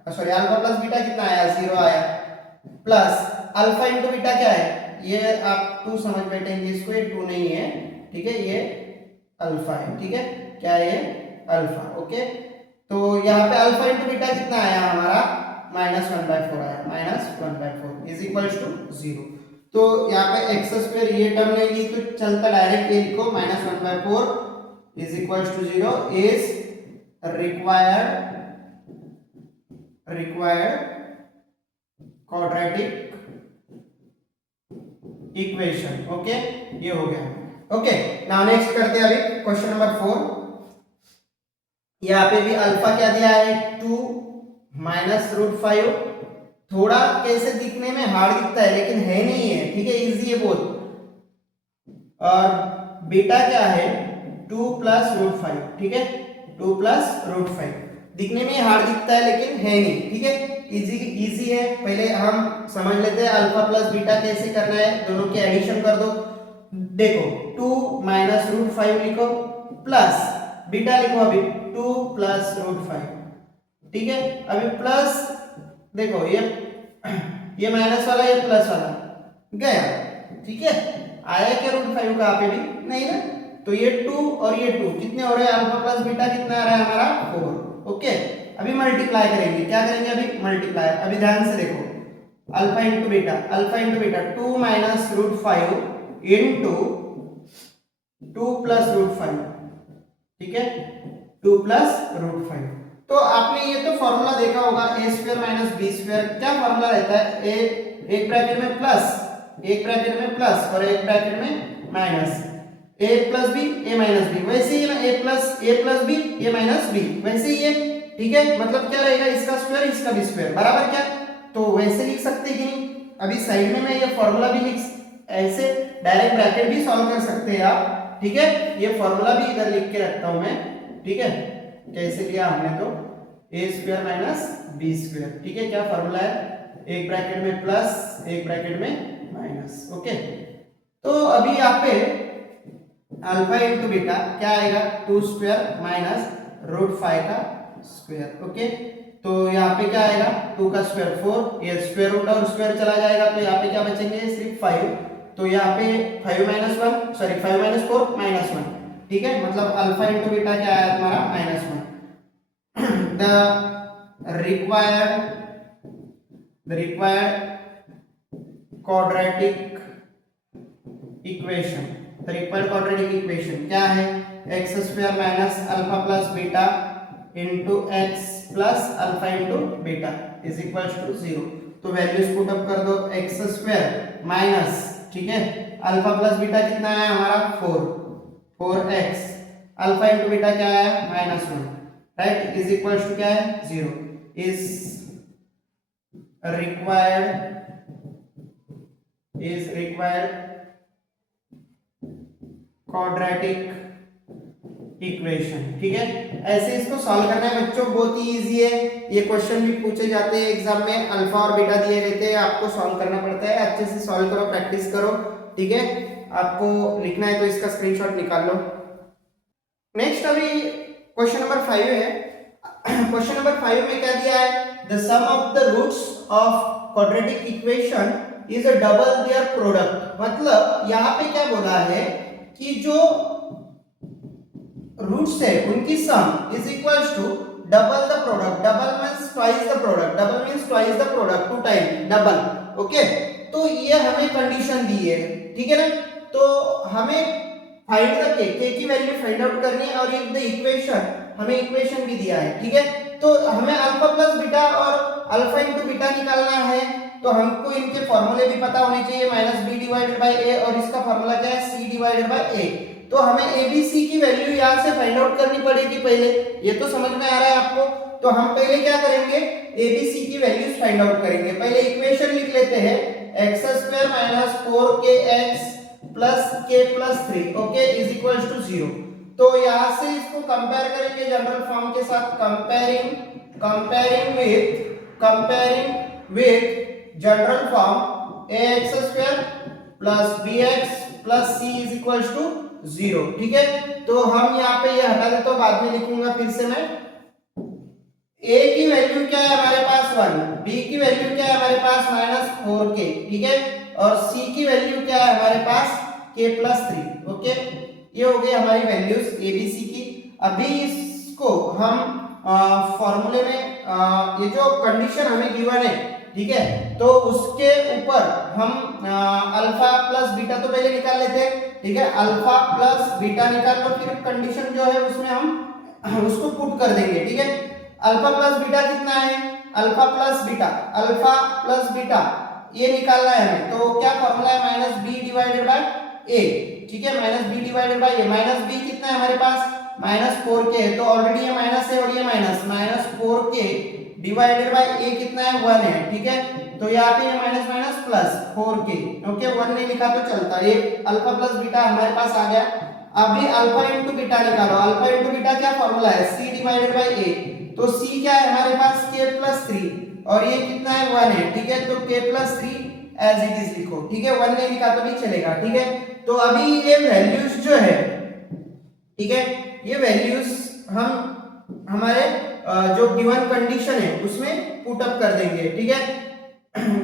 सॉरी अल्फा प्लस बीटा कितना आया, 0 आया, प्लस अल्फा इंटू बीटा क्या है, ये आप 2 समझ बैठेंगे इसको, ये 2 नहीं है। ठीक है, ये अल्फा है। ठीक है, क्या है ये अल्फा। ओके, तो यहाँ पे अल्फा इंटू बीटा कितना आया हमारा, -1/4 आया, -1/4 इज इक्वल टू 0। तो यहाँ पे एक्स स्क्वायर ये टर्म नहीं ली तो चलता, डायरेक्ट ये लिखो, -1/4 is equal to 0 is required quadratic equation. Okay, ये हो गया। ओके, नाउ नेक्स्ट करते हैं अभी क्वेश्चन नंबर 4। यहाँ पे भी अल्फा क्या दिया है, 2 -√5। थोड़ा कैसे दिखने में हार्ड दिखता है लेकिन है नहीं है। ठीक है, इजी है बहुत। और बीटा क्या है, 2 + √5। ठीक है, 2 + √5 दिखने में हार्ड दिखता है लेकिन है नहीं। ठीक है, इजी है। पहले हम समझ लेते हैं अल्फा प्लस बीटा कैसे करना है, दोनों के एडिशन कर दो। देखो 2 -√5 लिखो प्लस बीटा लिखो अभी 2 + √5। ठीक है, अभी प्लस देखो ये माइनस वाला ये प्लस वाला गया। ठीक है, आया क्या √5 का आप भी नहीं ना, तो ये 2 और ये 2 कितने हो रहे हैं, अल्फा प्लस बीटा कितना आ रहा है हमारा 4। ओके, अभी मल्टीप्लाई करेंगे, क्या करेंगे अभी मल्टीप्लाई। अभी ध्यान से देखो, अल्फा इंटू बीटा 2 -√5 इंटू 2 + √5। ठीक है, 2 + √5 तो आपने ये तो फॉर्मूला देखा होगा ए स्क्वायर माइनस बी स्क्वायर। क्या फॉर्मूला रहता है? ए एक ब्रैकेट में प्लस, एक ब्रैकेट में प्लस और एक ब्रैकेट में माइनस, ए प्लस बी ए माइनस बी। वैसे ही ना ए प्लस बी ए माइनस बी, वैसे ही है। ठीक है, मतलब क्या रहेगा? इसका स्क्वायर इसका भी स्क्वायर बराबर क्या, तो वैसे लिख सकते कि नहीं? अभी साइड में मैं ये फॉर्मूला भी लिख, ऐसे डायरेक्ट ब्रैकेट भी सॉल्व कर सकते हैं आप। ठीक है, ये फॉर्मूला भी इधर लिख के रखता हूं मैं। ठीक है, कैसे लिया हमने? तो ए स्क्वायर माइनस बी स्क्वायर। ठीक है, क्या फॉर्मूला है? एक ब्रैकेट में प्लस एक ब्रैकेट में माइनस। ओके, तो अभी यहाँ पे अल्फा इंटू बीटा क्या आएगा? 2 स्क्वायर माइनस रूट 5 का स्क्वायर। ओके, तो यहाँ पे क्या आएगा? 2 का स्क्वायर 4, ये स्क्वायर रूट और स्क्वायर चला जाएगा, तो यहाँ पे क्या बचेंगे? सिर्फ 5। तो यहाँ पे 5 माइनस 1 सॉरी 5 माइनस 4 माइनस 1। ठीक है, मतलब अल्फा इंटू बीटा क्या आया तुम्हारा? -1। the required quadratic equation, the required quadratic equation क्या है? x square minus alpha plus beta into x plus alpha into beta is equal to 0। तो वैल्यूज पुट अप कर दो। x स्क्वायर माइनस, ठीक है, अल्फा प्लस बीटा कितना है हमारा? 4x, अल्फा इंटू बीटा क्या है? -1, राइट, इज इक्वल टू क्या है? 0। Is required quadratic equation. ठीक है, ऐसे इसको सॉल्व करना है बच्चों, बहुत ही इजी है। ये क्वेश्चन भी पूछे जाते हैं एग्जाम में, अल्फा और बीटा दिए रहते हैं, आपको सॉल्व करना पड़ता है। अच्छे से सॉल्व करो, प्रैक्टिस करो। ठीक है, आपको लिखना है तो इसका स्क्रीनशॉट निकाल लो। नेक्स्ट अभी क्वेश्चन नंबर 5 है। क्वेश्चन नंबर 5 में क्या दिया है? The sum of the roots of quadratic equation is a double their product. मतलब यहाँ पे क्या बोला है कि जो रूट्स है उनकी sum is equals to double the product. Double means twice the product, double means twice the product, 2 time double. Okay, तो ये हमें कंडीशन दी है। ठीक है ना, तो हमें फाइंड द के की वैल्यू फाइंड आउट करनी है और द इक्वेशन, हमें इक्वेशन भी दिया है। ठीक है, तो हमें अल्फा प्लस बीटा और अल्फा इनटू बीटा निकालना है, तो हमको इनके फॉर्मूले भी पता होने चाहिए। -b डिवाइडेड बाय a और इसका फॉर्मूला क्या है? c divided by a। तो हमें a b c की वैल्यू यहां से फाइंड आउट करनी पड़ेगी पहले। ये तो समझ में आ रहा है आपको? तो हम पहले क्या करेंगे? a b c की वैल्यूज फाइंड आउट करेंगे। पहले इक्वेशन लिख लेते हैं, x² - 4kx plus k plus 3, okay, is equals to 0। तो यहां से इसको कंपेयर करेंगे जनरल फॉर्म के साथ। Comparing with general form ax² plus bx plus c is equals to 0। ठीक है, तो हम यहाँ पे ये हटा देता हूं, बाद में लिखूंगा फिर से मैं। a की वैल्यू क्या है हमारे पास? 1, b की वैल्यू क्या है हमारे पास? -4k। ठीक है, और c की वैल्यू क्या है हमारे पास? k plus 3। ओके, ये हो गई हमारी वैल्यूज a b c की। अभी इसको हम फॉर्मूले में ये जो कंडीशन हमें गिवन है, ठीक है, तो उसके ऊपर हम अल्फा प्लस बीटा तो पहले निकाल लेते हैं। ठीक है, अल्फा प्लस बीटा निकाल लो, फिर कंडीशन जो है उसमें हम उसको पुट कर देंगे। ठीक है, अल्फा प्लस बीटा कितना है? अल्फा प्लस बीटा ये निकालना है हमें। तो क्या फॉर्मूला है? -b divided by a। ठीक है, -b divided by a। -b कितना है हमारे पास? -4k है, तो ऑलरेडी ये माइनस है और ये -4k डिवाइडेड बाय a कितना है? 1 है। ठीक है, तो यहाँ पे ये minus minus plus 4k। Okay, 1 नहीं लिखा तो चलता। ये अल्फा प्लस बीटा हमारे पास आ गया। अभी अल्फा इंटू बीटा निकालो। अल्फा इंटू बीटा क्या फॉर्मूला है? c divided by a। तो c क्या है हमारे पास? k प्लस 3 और ये कितना है? 1 है। ठीक है, तो k plus 3 as it is लिखो। ठीक है, 1 नहीं लिखा तो भी चलेगा। ठीक है, तो अभी ये वैल्यूज जो है, ठीक है, ये वैल्यूज हम हमारे जो गिवन कंडीशन है उसमें पुट अप कर देंगे। ठीक है,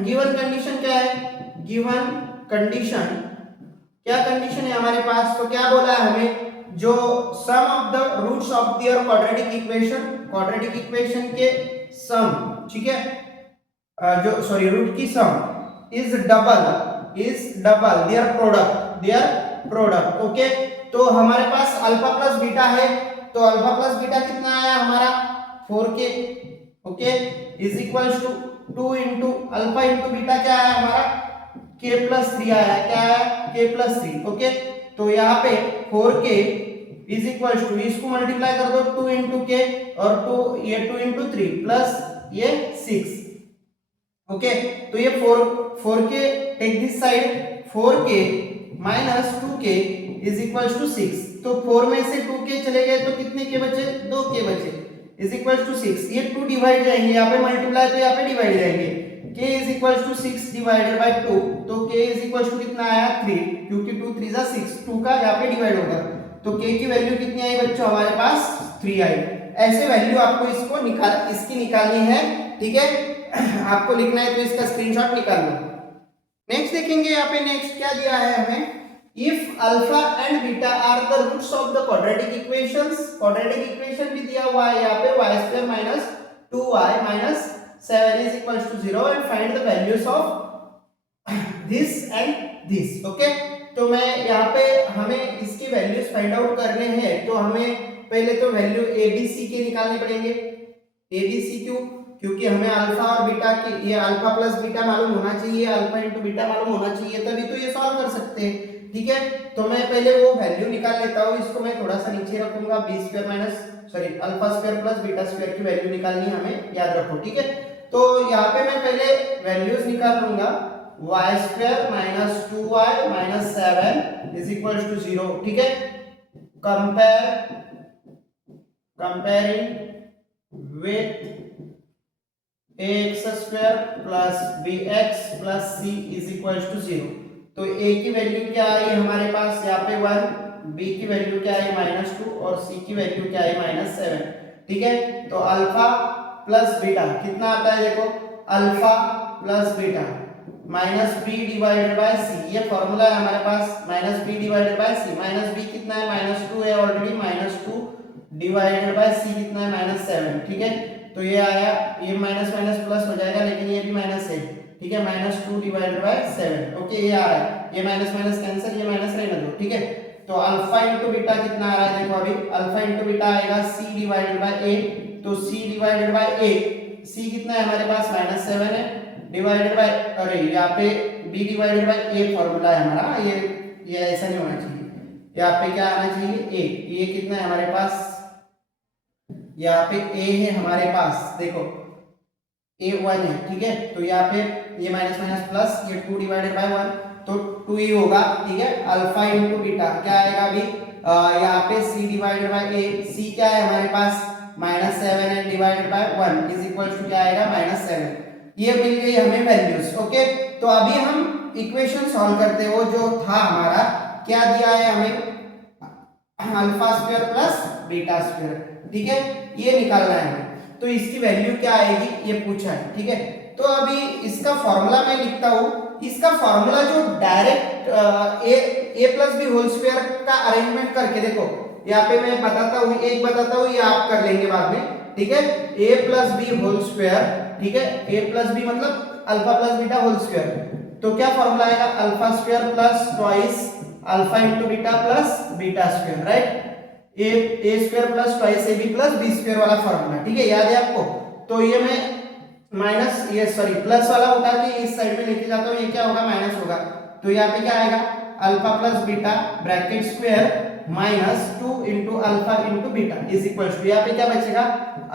गिवन कंडीशन क्या है? गिवन कंडीशन क्या कंडीशन है हमारे पास? तो क्या बोला है हमें? जो sum of the roots of their quadratic equation के सम, ठीक है, जो सॉरी रूट की sum is double their product. Okay, तो हमारे पास अल्फा प्लस बीटा है, तो अल्फा प्लस बीटा कितना आया हमारा? 4k, okay, is equals to 2 into alpha into beta क्या है हमारा k प्लस 3 आया, क्या है k प्लस 3, ओके। तो यहाँ पे 4k इज इक्वल्स टू, इसको मल्टीप्लाई कर दो 2 इंटू के और 2 ये 2 इंटू 3 प्लस ये 6, ओके। तो ये 4k take this side, 4k minus 2k is equals to 6। तो 4 में से 2k चले गए तो कितने के बचे, 2k बचे, इज इक्वल्स टू 6। ये 2 डिवाइड जाएंगे, यहाँ पे मल्टीप्लाई तो यहाँ पे डिवाइड जाएंगे, k is equals to 6 divided by 2, तो k इज इक्वल्स टू कितना आया 3, क्योंकि 2 3 जा 6, 2 का यहाँ पे डिवाइड होगा, तो k की वैल्यू कितनी आई बच्चों हमारे पास 3 आई। ऐसे वैल्यू आपको इसकी निकालनी है, ठीक है। आपको लिखना है तो इसका स्क्रीनशॉट निकाल लो। नेक्स्ट देखेंगे यहाँ पे, नेक्स्ट क्या दिया है हमें, if alpha and beta are the roots of the quadratic equations, quadratic equation भी दिया हुआ है यहाँ पे y² minus 2y minus 7 is equals to 0 and find the values of this and this, okay. तो मैं यहाँ पे हमें इसकी वैल्यूज फाइंड आउट करने हैं, तो हमें पहले तो वैल्यू ए बी सी के निकालने पड़ेंगे। ए बी सी क्यों, क्योंकि हमें अल्फा और बीटा की, ये अल्फा प्लस बीटा मालूम होना चाहिए, अल्फा इंटू बीटा मालूम होना चाहिए, तभी तो ये सॉल्व कर सकते हैं, ठीक है। तो मैं पहले वो वैल्यू निकाल लेता हूँ, इसको मैं थोड़ा सा नीचे रखूंगा, b² minus sorry alpha square plus beta square की वैल्यू निकालनी है हमें, याद रखो, ठीक है। तो यहाँ पे मैं पहले वैल्यूज निकाल लूंगा, y² minus 2y minus 7 is equals to 0, ठीक है। Comparing with ax² plus bx plus c is equals to 0। तो a की वैल्यू क्या आई हमारे पास यहाँ पे 1, b की वैल्यू क्या आई -2 और c की वैल्यू क्या आई -7, ठीक है। तो अल्फा प्लस बीटा कितना आता है, देखो alpha plus beta minus B divided by C, ये फॉर्मूला है हमारे पास, minus B divided by C, minus B कितना है -2 है ऑलरेडी, -2 डिवाइडेड बाय सी कितना है -7, ठीक है। तो ये आया, ये माइनस माइनस प्लस हो जाएगा, लेकिन ये भी माइनस है, ठीक है, -2 डिवाइडेड बाय 7, ओके। ये आ रहा है, ये माइनस माइनस कैंसिल, ये माइनस रहने दो, ठीक है। तो अल्फा इंटू बीटा कितना आ रहा है, देखो अभी अल्फा इंटू बीटा आएगा c डिवाइडेड बाय a, तो c divided by a, c कितना है हमारे पास -7 है, डिवाइडेड बाय, अरे यहाँ पे b divided by a formula है हमारा, ये ऐसा नहीं होना चाहिए, यहाँ पे क्या आना चाहिए a, ये कितना है हमारे पास, यहाँ पे a है हमारे पास, देखो a 1 है, ठीक है। तो यहाँ पे ये माइनस माइनस प्लस, ये 2 डिवाइडेड बाय 1, तो 2 ही होगा, ठीक है। अल्फा इंटू बीटा क्या आएगा अभी, यहाँ पे c divided by a, c क्या है हमारे पास -7 है divided by 1 is equal to क्या आएगा -7। ये मिल गई हमें वैल्यूज, ओके। तो अभी हम इक्वेशन सॉल्व करते हैं, वो जो था हमारा क्या दिया है हमें, alpha square plus beta square, ठीक है, ये निकालना है हमें। तो इसकी वैल्यू क्या आएगी ये पूछा है, ठीक है। तो अभी इसका फॉर्मूला मैं लिखता हूं, इसका फॉर्मूला जो direct a plus b whole square का अरेंजमेंट करके, देखो यहाँ पे मैं बताता हूँ, एक बताता हूँ, ये आप कर लेंगे बाद में, ठीक है। a plus b whole square, ठीक है, a प्लस बी मतलब alpha plus beta whole square, तो क्या फॉर्मूला आएगा, alpha square plus twice alpha into beta plus beta square, right. A square plus twice a b plus b square वाला फॉर्मूला, ठीक है, याद है आपको। तो ये मैं माइनस, ये सॉरी प्लस वाला उठा के इस साइड में लेके जाता हूँ, ये क्या होगा माइनस होगा, तो यहाँ पे क्या आएगा alpha plus beta bracket square -2 into alpha into beta is equal to, यहाँ पे क्या बचेगा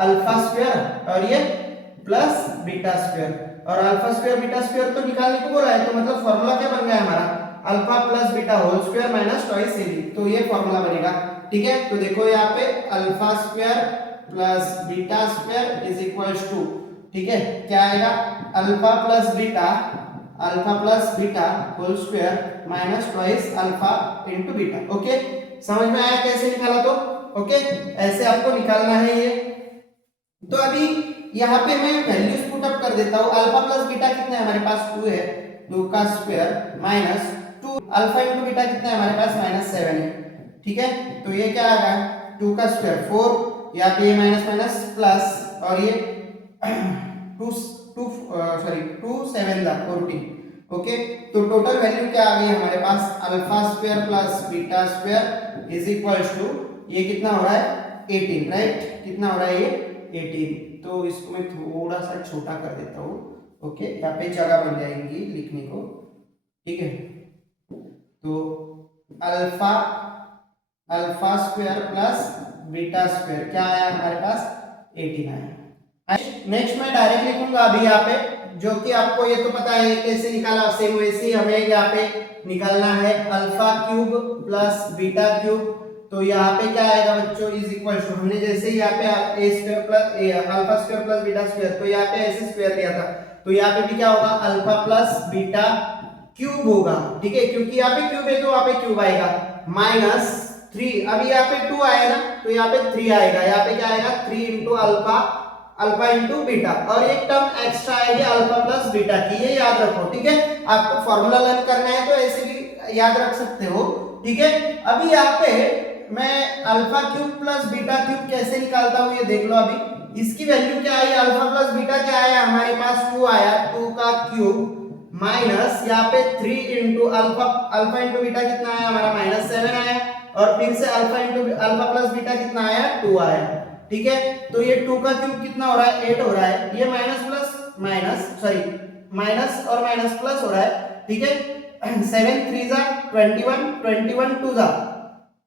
अल्फा स्क्वायर और ये प्लस बीटा स्क्वायर, और अल्फा स्क्वायर बीटा स्क्वायर तो निकालने को बोला है, तो मतलब फॉर्मूला क्या बन गया हमारा, alpha plus beta whole square minus twice a b, तो ये फॉर्मूला बनेगा, ठीक है। तो देखो यहाँ पे alpha square plus beta square is equals to, ठीक है, क्या आएगा alpha plus beta whole square minus twice alpha into beta, okay. समझ में आया कैसे निकाला, तो ओके ऐसे आपको निकालना है ये। तो अभी यहाँ पे मैं वैल्यूज पुट अप कर देता हूँ, अल्फा प्लस बीटा कितना है हमारे पास 2 है, 2 का square minus 2 alpha into beta कितना है हमारे पास -7 है, ठीक है। तो ये क्या आ गया 2 का स्क्वायर 4, यहाँ पे ये माइनस माइनस प्लस, और ये 2 7 14, ओके। तो टोटल वैल्यू क्या आ गई हमारे पास, alpha square plus beta square is equals to, ये कितना हो रहा है 18, राइट, कितना हो रहा है ये 18। तो इसको मैं थोड़ा सा छोटा कर देता हूँ। ओके, यहाँ पे जगह बन जाएंगी लिखने को, ठीक है। तो alpha alpha square plus beta square क्या आया हमारे पास, 18 आया। नेक्स्ट मैं डायरेक्ट लिखूंगा अभी यहाँ पे, जो कि आपको ये तो पता है कैसे निकाला, सेम वैसे ही हमें यहाँ पे निकालना है। Alpha cube plus beta cube, तो यहाँ पे क्या आएगा बच्चों, इज इक्वल टू, हमने जैसे ही यहाँ पे A square plus alpha square plus beta square, तो यहाँ पे ऐसे स्क्वायर लिया था, तो यहाँ पे भी क्या होगा, अल्फा प्लस बीटा क्यूब होगा, ठीक है, क्योंकि यहाँ पे क्यूब है तो वहां पे क्यूब आएगा। माइनस 3, अभी यहाँ पे 2 आया ना, तो यहाँ पे 3 आएगा, यहाँ पे क्या आएगा 3 into alpha, alpha into beta, और एक टर्म एक्स्ट्रा आएगी अल्फा प्लस बीटा की, ये याद रखो, ठीक है। आपको फॉर्मूला लर्न करना है तो ऐसे भी याद रख सकते हो, ठीक है। अभी यहाँ पे मैं alpha cube plus beta cube कैसे निकालता हूँ ये देख लो। अभी इसकी वैल्यू क्या आई, अल्फा प्लस बीटा क्या आया हमारे पास, 2 आया, 2 का क्यूब माइनस यहाँ पे 3 into alpha, alpha into beta कितना आया हमारा, -7 आया, और फिर से alpha into alpha plus beta कितना आया, 2 आया, ठीक है। तो ये 2 का क्यूब कितना हो रहा है, 8 हो रहा है, ये minus plus minus, sorry minus और माइनस प्लस हो रहा है, ठीक है। 7 3 जा 21, 21 2 जा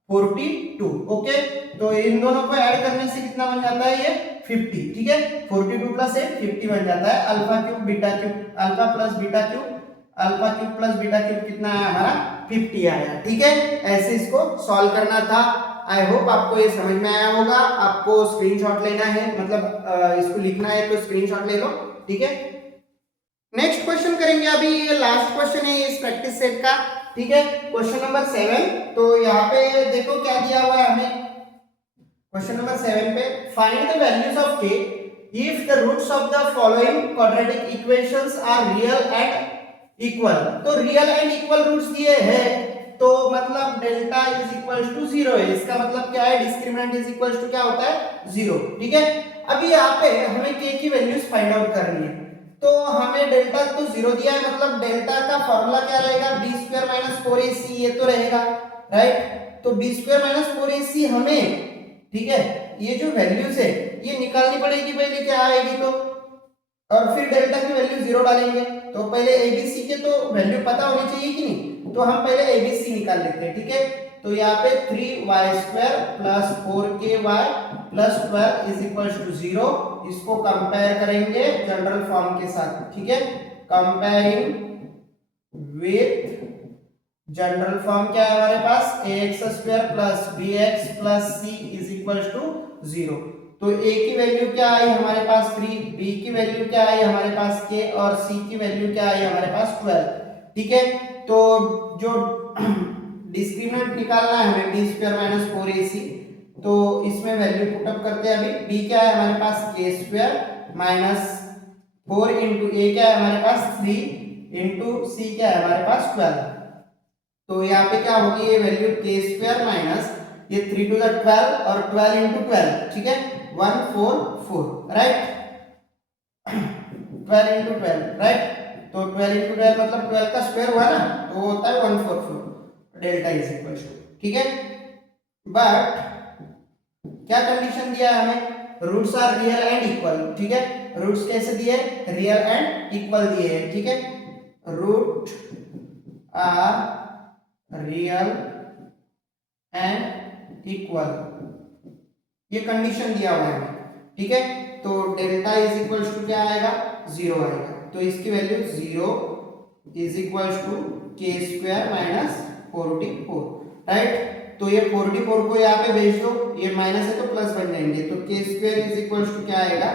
42, ओके। तो इन दोनों को ऐड करने से कितना बन जाता है, ये 50, ठीक है। 42 प्लस 8 50 बन जाता है। Alpha cube beta cube, alpha plus beta cube, alpha cube plus beta cube कितना आया हमारा, 50 आया, ठीक है। ऐसे इसको सॉल्व करना था। आई होप आपको ये समझ में आया होगा। आपको स्क्रीनशॉट लेना है, मतलब इसको लिखना है तो स्क्रीनशॉट ले लो, ठीक है। नेक्स्ट क्वेश्चन करेंगे अभी, ये लास्ट क्वेश्चन है इस प्रैक्टिस सेट का, ठीक है। क्वेश्चन नंबर 7, तो यहाँ पे देखो क्या दिया हुआ है हमें। क्वेश्चन नंबर 7 पे, find the values of k if the roots of the following quadratic equations are real and equal. तो रियल एंड इक्वल रूट्स दिए हैं, तो मतलब डेल्टा इज इक्वल टू 0 है। इसका मतलब क्या है, डिस्क्रिमिनेंट इज इक्वल टू क्या होता है, 0, ठीक है। अभी यहाँ पे हमें k की वैल्यूज फाइंड आउट करनी है, तो हमें डेल्टा तो 0 दिया है, मतलब डेल्टा का फॉर्मूला क्या रहेगा, b स्क्वायर माइनस 4ac, ये तो रहेगा, राइट। तो b स्क्वायर माइनस 4ac हमें, ठीक है, ये जो वैल्यूज है ये निकालनी पड़ेगी पहले, क्या आएगी तो, और फिर डेल्टा की वैल्यू 0 डालेंगे। तो पहले abc के तो वैल्यू पता होनी चाहिए कि नहीं, तो हम पहले abc निकाल लेते हैं, ठीक है। तो यहाँ पे 3y square plus 4ky plus 12 is equal to 0, इसको कंपेयर करेंगे जनरल फॉर्म के साथ, ठीक है। कंपेयरिंग विथ जनरल फॉर्म क्या है हमारे पास, ax square plus bx plus c is equal to 0। तो a की वैल्यू क्या आई हमारे पास 3, b की वैल्यू क्या आई हमारे पास k, और c की वैल्यू क्या आई हमारे पास 12, ठीक है। तो जो डिस्क्रिमिनेंट निकालना है हमें b स्क्वायर माइनस 4ac, तो इसमें वैल्यू पुट अप करते हैं। अभी b क्या है हमारे पास k square minus 4 into a क्या है हमारे पास 3 इंटू c क्या है हमारे पास 12। तो यहाँ पे क्या होगी, ये वैल्यू k स्क्वायर माइनस ये 3 टू द 12 और 12 इंटू 12, ठीक है, 144, राइट। 12 into 12, right. तो 12 इंटू 12 मतलब 12 का स्क्वायर हुआ ना, तो होता है 144, डेल्टा इज इक्वल टू, ठीक है। बट क्या कंडीशन दिया है हमें, roots are real and equal, ठीक है। रूट्स कैसे दिए, रियल एंड इक्वल दिए हैं, ठीक है। Root are real and equal, ये कंडीशन दिया हुआ है, ठीक है। तो डेल्टा इज इक्वल टू क्या आएगा, 0 आएगा। तो इसकी value 0 is equal to k square minus 44, right. तो ये 44 को यहाँ पे भेज दो, ये माइनस है तो प्लस बन जाएंगे, तो k square is equal to क्या आएगा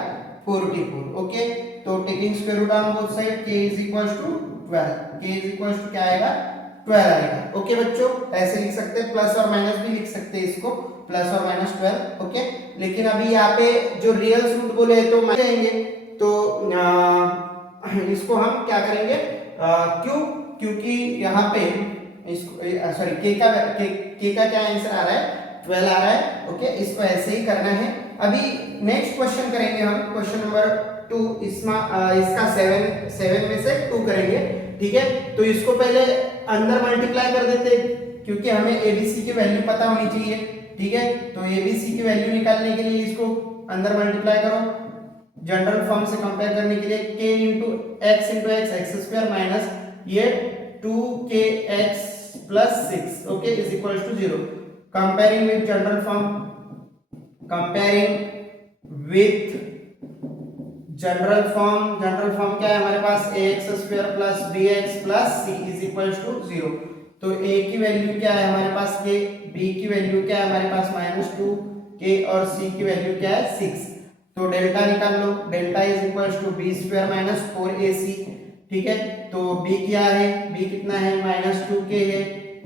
44, ओके। तो taking square root on both side, k is equal to 12, k is equal to क्या आएगा 12 आएगा, ओके बच्चों। ऐसे लिख सकते हैं, प्लस और माइनस भी लिख सकते हैं इसको, प्लस और माइनस 12, ओके। लेकिन अभी यहाँ पे जो रियल रूट बोले तो मान जाएंगे, तो इसको हम क्या करेंगे, क्यों, क्योंकि यहाँ पे इसको सॉरी k का क्या आंसर आ रहा है, 12 आ रहा है, ओके। इसको ऐसे ही करना है। अभी नेक्स्ट क्वेश्चन करेंगे हम, क्वेश्चन नंबर 2, इसका 7 में से 2 करेंगे, ठीक है। तो इसको पहले अंदर मल्टीप्लाई कर देते हैं, क्योंकि हमें abc की वैल्यू पता होनी चाहिए, ठीक है। तो abc की वैल्यू निकालने के लिए इसको अंदर मल्टीप्लाई करो, जनरल फॉर्म से कंपेयर करने के लिए k into x x square minus ये 2kx plus 6 okay is equal to 0. Comparing with general form, comparing with general form क्या है हमारे पास ax square plus bx plus c is equal to 0. तो a की वैल्यू क्या है हमारे पास k, b की वैल्यू क्या है हमारे पास -2, k और c की वैल्यू क्या है 6. तो डेल्टा निकाल लो, delta is equal to b square minus 4ac. ठीक है, तो b क्या है, b कितना है -2k है,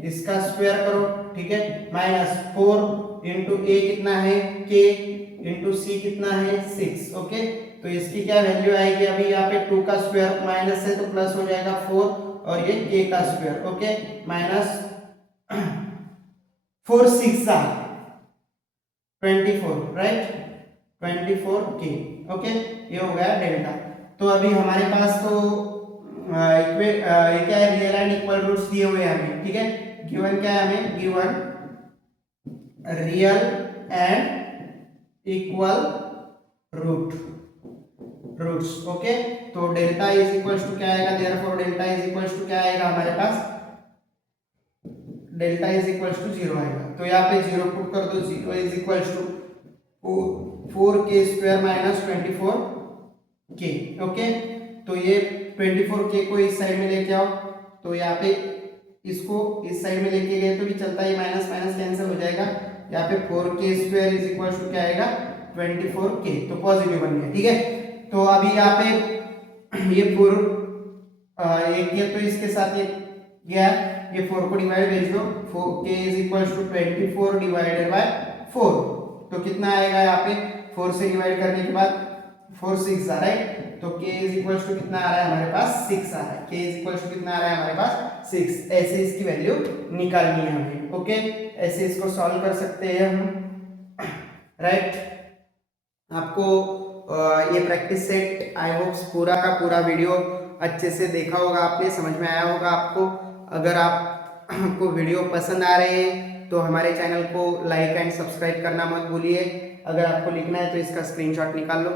इसका स्क्वायर करो. ठीक है, -4 इंटू a कितना है k इंटू c कितना है 6. ओके, तो इसकी क्या वैल्यू आएगी, अभी यहाँ पे 2 का स्क्वायर माइनस है तो प्लस हो जाएगा 4 और ये k का square. Okay, minus 4 6 24 right, 24k. Okay, ये हो गया डेल्टा. तो अभी हमारे पास तो ये क्या है, रियल एंड इक्वल रूट्स दिए हुए हैं हमें. ठीक है, गिवन क्या है हमें, given real and equal roots. Okay, तो डेल्टा इज इक्वल टू क्या आएगा, therefore delta is equal to क्या आएगा हमारे पास, डेल्टा इज इक्वल टू 0 आएगा. तो यहाँ पे 0 पुट कर दो, 0 is equal to 4k square minus 24k. Okay, तो ये 24k को इस साइड में लेके आओ, तो यहाँ पे इसको इस साइड में लेके गए तो भी चलता है, माइनस माइनस कैंसिल हो जाएगा. यहाँ पे 4k square is equal to क्या आएगा 24k, तो पॉजिटिव बन गया. ठीक है, तो अभी यहाँ पे ये 4 एक किया तो इसके साथ ये गया, ये 4 को डिवाइड भेज दो, 4k is equal to 24 divided by 4. तो कितना आएगा यहाँ पे, 4 से डिवाइड करने के बाद 4 6 आ रहा है, तो k इज इक्वल टू कितना आ रहा है हमारे पास 6 आ रहा है. k इज इक्वल टू कितना आ रहा है हमारे पास 6. ऐसे इसकी वैल्यू निकालनी है हमें. ओके, ऐसे इसको सॉल्व कर सकते हैं हम. राइट, आपको ये प्रैक्टिस सेट आई होप पूरा का पूरा वीडियो अच्छे से देखा होगा आपने, समझ में आया होगा आपको. अगर आपको वीडियो पसंद आ रहे हैं तो हमारे चैनल को लाइक एंड सब्सक्राइब करना मत भूलिए. अगर आपको लिखना है तो इसका स्क्रीनशॉट निकाल लो.